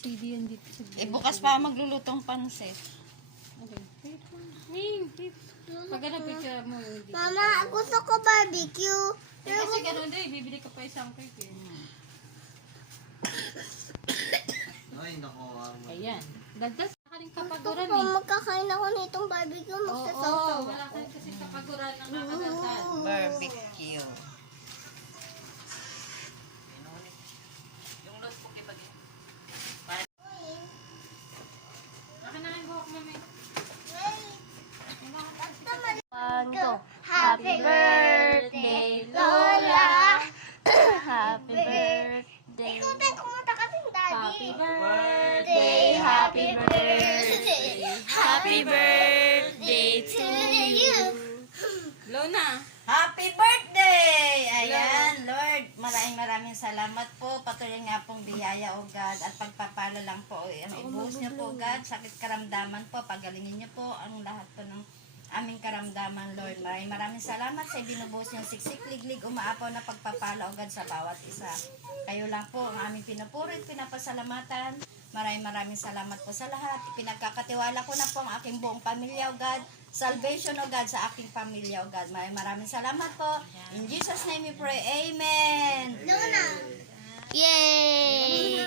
CD yan dito sa bukas pa maglulutong pansit. Okay. Pag picture mo yung dito. Mama, gusto ko barbecue. Kasi ganun din, bibili ka pa isang cake eh. Ay, nako. Ayan. Dagdag ka rin kapaguran Kung eh. magkakain ako nitong barbecue, Oo, magsasaw-saw wala ako. ka rin kasi kapaguran ang nakadagdag. Barbecue. Akin na rin buhok mami. Go. Happy birthday, Lola! Happy birthday. Ikaw tayo kumunta kasing daddy. Happy birthday. Happy birthday to you. Lona. Happy birthday! Ayan, Lord, maraming salamat po. Patuloy nga pong biyaya, O God, at pagpapala lang po. Ibuhos niyo po, God, sakit karamdaman po. Pagalingin niyo po ang lahat po ng aming karamdaman, Lord. Maraming salamat sa binubuhos niyong siksik, liglig, umaapaw na pagpapala, O God, sa bawat isa. Kayo lang po ang aming pinupuri at pinapasalamatan. Maraming salamat po sa lahat. Pinagkakatiwala ko na po ang aking buong pamilya, O God. Salvation, O God, sa aking pamilya, O God. Maraming salamat po. In Jesus' name we pray. Amen. Lola! Yay!